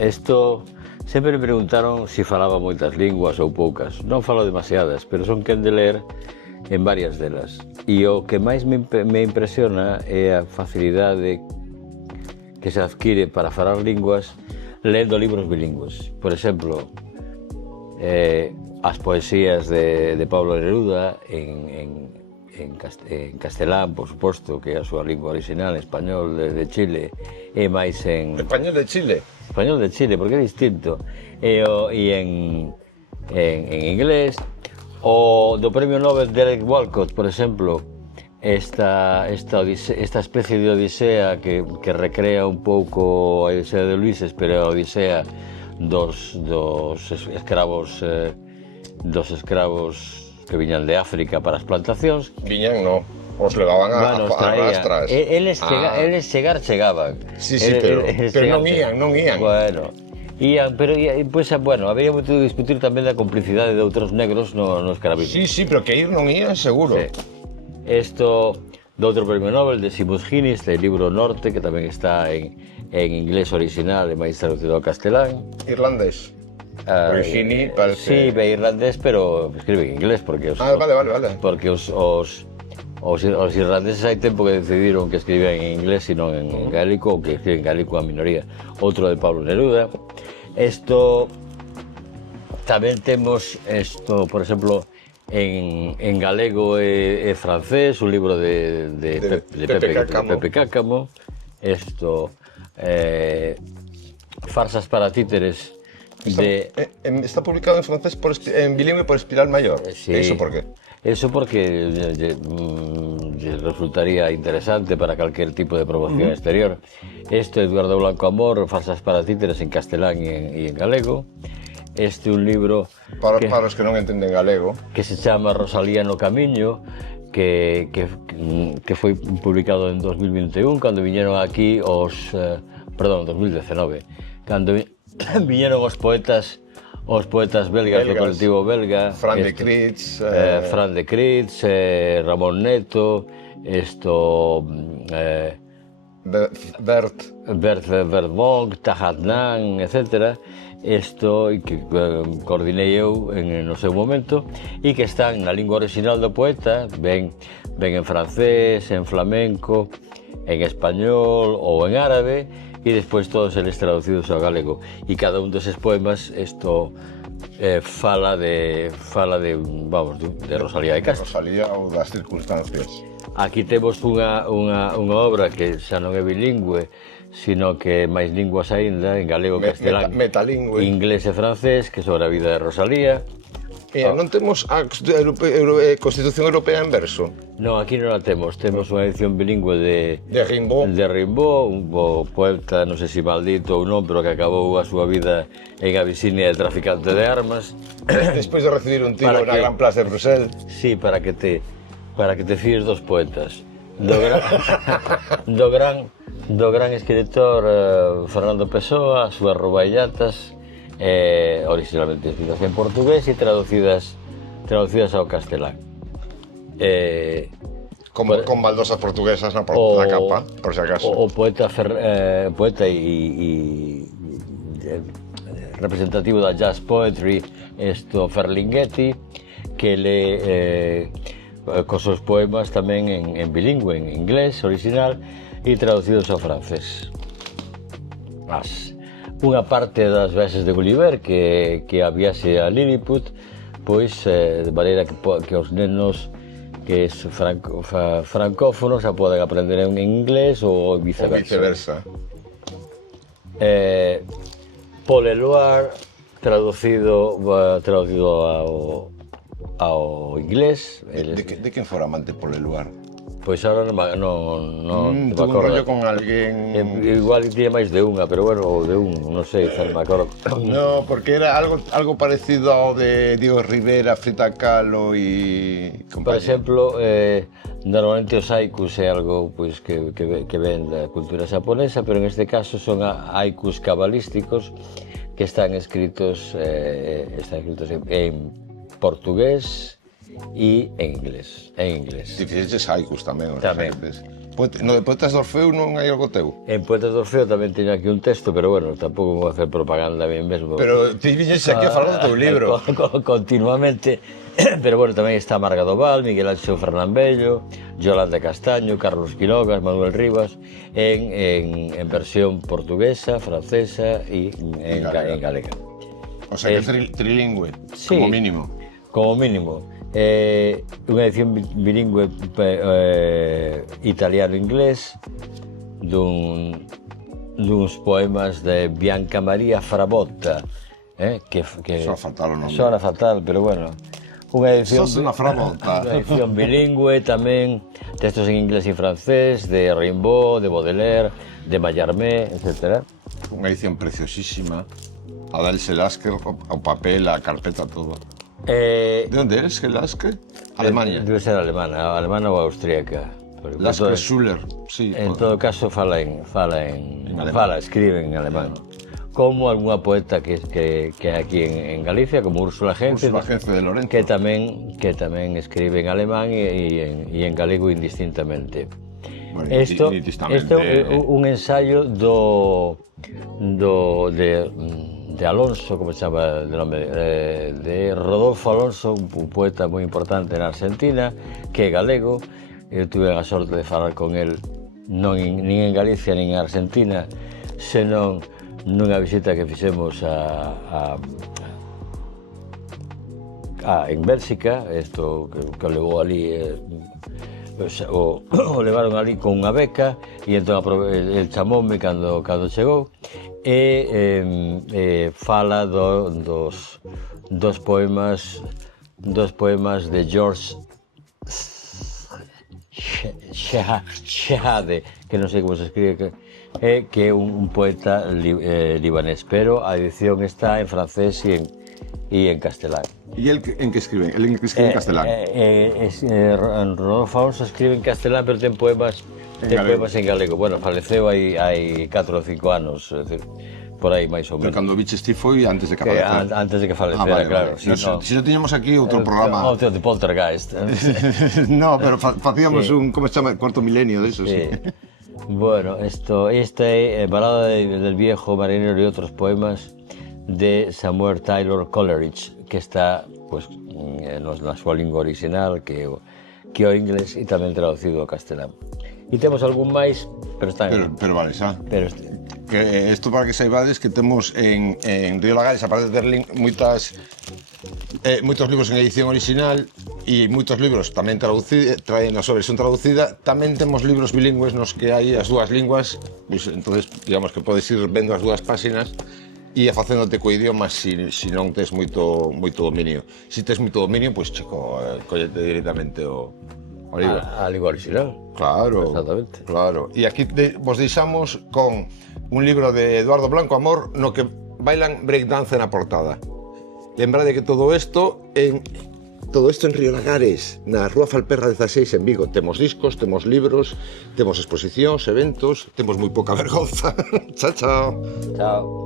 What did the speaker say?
Isto sempre me preguntaron se falaba moitas linguas ou poucas. Non falo demasiadas, pero son quen de ler en varias delas. E o que máis me impresiona é a facilidade que se adquire para falar linguas lendo libros bilingües. Por exemplo, as poesías de Pablo Neruda en castelán, por suposto, que é a súa lingua original, en español de Chile, e máis en... Español de Chile? Español de Chile, porque é distinto. E en inglés, o do Premio Nobel Derek Walcott, por exemplo, esta especie de odisea que recrea un pouco a Odisea de Ulises, pero a odisea dos escravos que viñan de África para as plantacións. Viñan, no, os levaban a rastras. Eles chegaban. Sí, pero non ían. Bueno, pero había moito de discutir tamén da complicidade de outros negros no escravismo. Sí, pero que ir non ían, seguro. Sí. Isto do outro premio Nobel de Seamus Heaney, este libro Norte, que tamén está en inglés original e máis traducido ao castelán. Irlandés. Heaney parece... Sí, irlandés, pero escribe en inglés, porque vale. Porque os irlandeses hai tempo que decidiron que escribían en inglés e non en gálico, ou que escriben en gálico a minoría. Outro de Pablo Neruda. Tamén temos por exemplo, en galego e francés, un libro de Pepe Cáccamo. Farsas para títeres. Está publicado en francés en bilingüe por Espiral Mayor. Sí. ¿Eso por qué? Eso porque resultaría interesante para calquer tipo de promoción exterior. Eduardo Blanco Amor, Farsas para títeres en castelán e en galego. Un libro para os que non entenden galego, que se chama Rosalía no Camiño, que foi publicado en 2021, cando viñeron aquí 2019, cando viñeron os poetas belgas do colectivo belga, Fran de Crits, Ramón Neto, Bert Vermont, Tajadnan, etc. Que coordinei eu no seu momento e que están na lingua original do poeta, ven en francés, en flamenco, en español ou en árabe, e despois todos eles traducidos ao galego. E cada un deses poemas fala de Rosalía de Castro. Rosalía ou das circunstancias. Aquí temos unha obra que xa non é bilingüe, sino que máis linguas aínda, en galego, castelán, metalingüe, inglés e francés, que sobre a vida de Rosalía. Non temos a Constitución Europea en verso? Non, aquí non a temos. Temos unha edición bilingüe de Rimbaud, un poeta, non sei se maldito ou non, pero que acabou a súa vida en Abisinia de traficante de armas. Despois de recibir un tiro na Gran Plaza de Bruselas. Sí, para que te fíes dos poetas. Do gran escritor Fernando Pessoa, as súas rouballatas, originalmente escritas en portugués e traducidas ao castelán. Con baldosas portuguesas na capa, por si acaso. O poeta e representativo da jazz poetry, Ferlinghetti, que lee cos seus poemas tamén en bilingüe, en inglés original e traducidos ao francés. Unha parte das viaxes de Gulliver, que a viaxe a Lilliput, pois de maneira que os nenos que francófonos a poden aprender en inglés ou viceversa. Paul Eluard, traducido ao inglés. De quen fora amante Paul Eluard? Pois agora non me acordo. Tuve un rollo con alguén... Igual tiña máis de unha, pero bueno, ou de non sei, non me acordo. No, porque era algo parecido ao de Diego Rivera, Frida Kahlo e... Por exemplo, normalmente os haikus é algo pois, que ven da cultura xaponesa, pero en este caso son haikus cabalísticos que están escritos en portugués e en inglés. Difíciles haikus tamén. No de Poetas de Orfeo non hai algo teu? En Poetas do Orfeo tamén teño aquí un texto, pero bueno, tampouco vou facer propaganda a mí mesmo. Pero ti viñes aquí a falar do teu libro. Continuamente. Pero bueno, tamén está Marga Doval, Miguel Ángel Fernán Bello, Yolanda Castaño, Carlos Quirogas, Manuel Rivas, en versión portuguesa, francesa e en galega. O sea que trilingüe, sí, como mínimo. Como mínimo. Unha edición bilingüe italiano-inglés duns poemas de Bianca Maria Frabotta, que Soa fatal o nome. Soa fatal, pero bueno, unha edición, Sos unha Frabotta. Unha edición bilingüe tamén, textos en inglés e francés, de Rimbaud, de Baudelaire, de Mallarmé, etc. Unha edición preciosísima. Adelse Lasker, o papel, a carpeta, todo. De onde eres, Lasker? Alemania. Debe ser alemana ou austríaca. Lasker Schuller, sí. En todo caso escribe en alemán. Como algunha poeta que aquí en Galicia, como Úrsula Gence de Lorenzo, que tamén escribe en alemán e en galego indistintamente. Bueno, Isto é un ensayo de Alonso, como se chama de nome, de Rodolfo Alonso, un poeta moi importante na Argentina, que é galego. Eu tuve a sorte de falar con el nin en Galicia nin en Argentina, senón nunha visita que fixemos en Bélxica, isto que levou ali, o levaron ali con unha beca, e entón el chamoume cando chegou, e fala dos poemas de George Shehade, que non sei como se escribe, que é un poeta libanés, pero a edición está en francés e en castelán. E el en que escribe? El escribe en castelán? Rodolfo Alonso escribe en castelán, pero ten poemas en galego. Bueno, faleceu hai 4 ou 5 anos, por aí máis ou menos. Pero cando viches ti foi antes de que falecera? Antes de que falecera, claro. Si non tiñamos aquí outro programa... Outro de Poltergeist. No, pero facíamos un, como se chama, cuarto milenio de eso, sí. Bueno, esta é Balada del viejo marinero e outros poemas de Samuel Taylor Coleridge, que está na súa lingua original, que é o inglés, e tamén traducido ao castelán. E temos algún máis, pero están... Pero vale, xa. Que isto para que saibades que temos en Río Lagares, aparte de ter moitos libros en edición original e moitos libros tamén traen a súa versión traducida, tamén temos libros bilingües nos que hai as dúas linguas, pois entonces digamos que podes ir vendo as dúas páxinas e facéndote co idioma se non tes moito dominio. Se tes moito dominio, pois chico, collete directamente o libro. A lingua original. Claro, exactamente. Claro. E aquí vos deixamos con un libro de Eduardo Blanco Amor no que bailan breakdance na portada. Lembrade que todo isto en Río Lagares, na Rúa Falperra 16 en Vigo. Temos discos, temos libros, temos exposicións, eventos, temos moi pouca vergonza. Chao, chao. Chao.